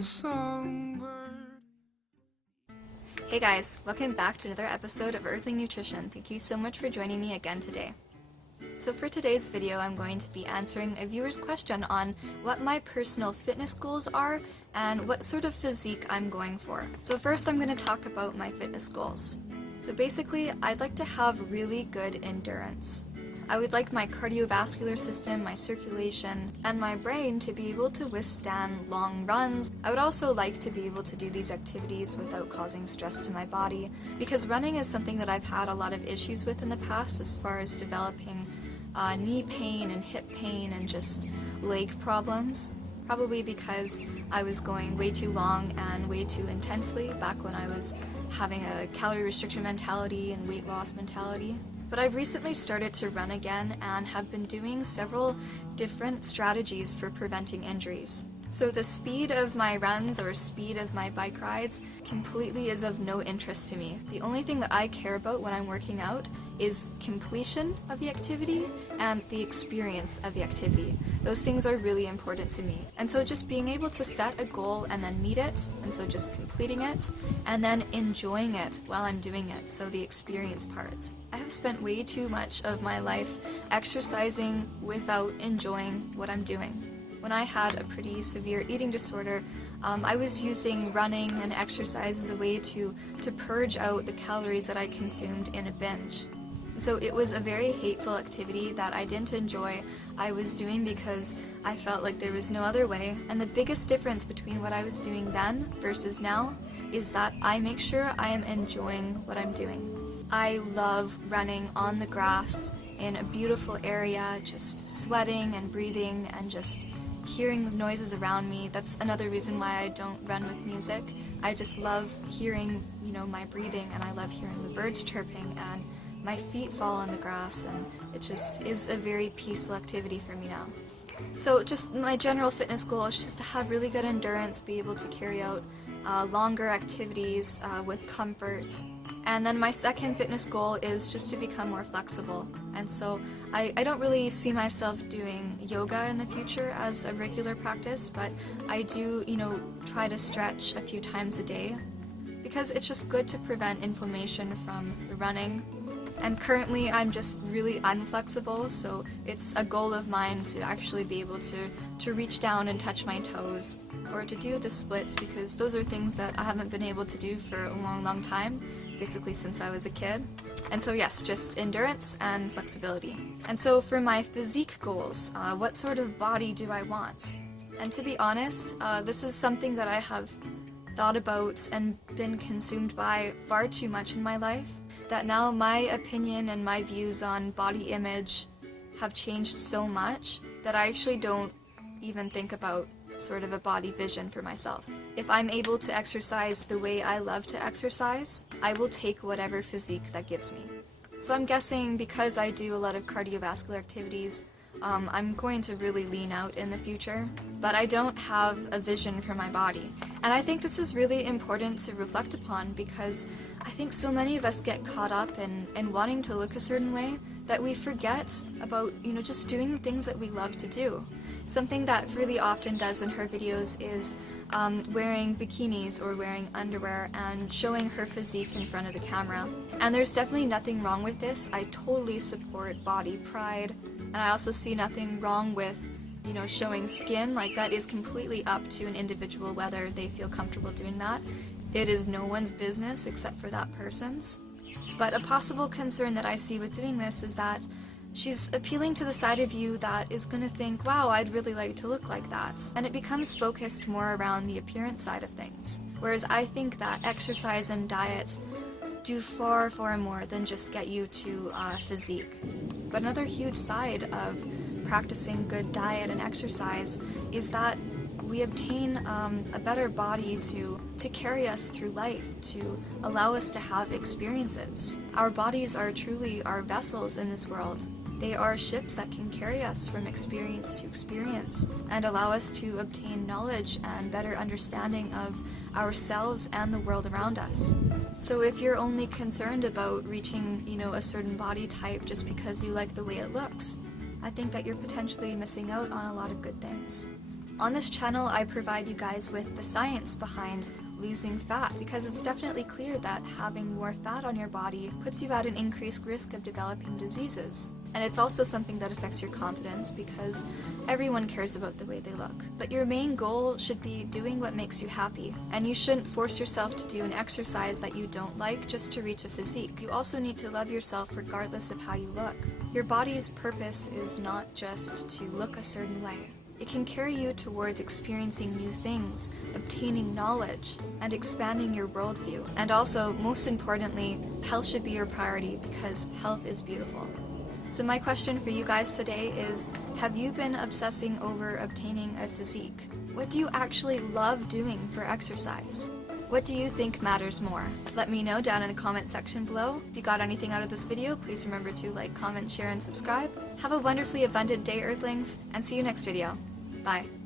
a songbird. Hey guys, welcome back to another episode of Earthling Nutrition. Thank you so much for joining me again today. So for today's video, I'm going to be answering a viewer's question on what my personal fitness goals are and what sort of physique I'm going for. So first I'm going to talk about my fitness goals. So basically, I'd like to have really good endurance. I would like my cardiovascular system, my circulation, and my brain to be able to withstand long runs. I would also like to be able to do these activities without causing stress to my body, because running is something that I've had a lot of issues with in the past as far as developing knee pain and hip pain and just leg problems. Probably because I was going way too long and way too intensely back when I was having a calorie restriction mentality and weight loss mentality. But I've recently started to run again and have been doing several different strategies for preventing injuries. So the speed of my runs or speed of my bike rides completely is of no interest to me. The only thing that I care about when I'm working out is completion of the activity and the experience of the activity. Those things are really important to me. And so just being able to set a goal and then meet it, and so just completing it, and then enjoying it while I'm doing it, so the experience part. I have spent way too much of my life exercising without enjoying what I'm doing. When I had a pretty severe eating disorder, I was using running and exercise as a way to purge out the calories that I consumed in a binge. So it was a very hateful activity that I didn't enjoy. I was doing because I felt like there was no other way. And the biggest difference between what I was doing then versus now is that I make sure I am enjoying what I'm doing. I love running on the grass in a beautiful area, just sweating and breathing and just hearing the noises around me. That's another reason why I don't run with music. I just love hearing, my breathing, and I love hearing the birds chirping and my feet fall on the grass, and it just is a very peaceful activity for me now. So just my general fitness goal is just to have really good endurance, be able to carry out longer activities with comfort. And then my second fitness goal is just to become more flexible. And so I don't really see myself doing yoga in the future as a regular practice, but I do, try to stretch a few times a day because it's just good to prevent inflammation from the running. And currently I'm just really unflexible, so it's a goal of mine to actually be able to reach down and touch my toes, or to do the splits, because those are things that I haven't been able to do for a long time, basically since I was a kid. And so yes, just endurance and flexibility. And so for my physique goals, what sort of body do I want? And to be honest, this is something that I have thought about and been consumed by far too much in my life, that now my opinion and my views on body image have changed so much that I actually don't even think about sort of a body vision for myself. If I'm able to exercise the way I love to exercise, I will take whatever physique that gives me. So I'm guessing because I do a lot of cardiovascular activities, I'm going to really lean out in the future, but I don't have a vision for my body. And I think this is really important to reflect upon, because I think so many of us get caught up in wanting to look a certain way that we forget about, just doing the things that we love to do. Something that really often does in her videos is wearing bikinis or wearing underwear and showing her physique in front of the camera. And there's definitely nothing wrong with this. I totally support body pride, and I also see nothing wrong with, showing skin. Like, that is completely up to an individual whether they feel comfortable doing that. It is no one's business except for that person's. But a possible concern that I see with doing this is that she's appealing to the side of you that is going to think, wow, I'd really like to look like that. And it becomes focused more around the appearance side of things. Whereas I think that exercise and diet do far more than just get you to physique. But another huge side of practicing good diet and exercise is that we obtain a better body to carry us through life, to allow us to have experiences. Our bodies are truly our vessels in this world. They are ships that can carry us from experience to experience and allow us to obtain knowledge and better understanding of ourselves and the world around us. So if you're only concerned about reaching, a certain body type just because you like the way it looks, I think that you're potentially missing out on a lot of good things. On this channel, I provide you guys with the science behind losing fat, because it's definitely clear that having more fat on your body puts you at an increased risk of developing diseases. And it's also something that affects your confidence, because everyone cares about the way they look. But your main goal should be doing what makes you happy, and you shouldn't force yourself to do an exercise that you don't like just to reach a physique. You also need to love yourself regardless of how you look. Your body's purpose is not just to look a certain way. It can carry you towards experiencing new things, obtaining knowledge, and expanding your worldview. And also, most importantly, health should be your priority, because health is beautiful. So my question for you guys today is, have you been obsessing over obtaining a physique? What do you actually love doing for exercise? What do you think matters more? Let me know down in the comment section below. If you got anything out of this video, please remember to like, comment, share, and subscribe. Have a wonderfully abundant day, Earthlings, and see you next video. Bye.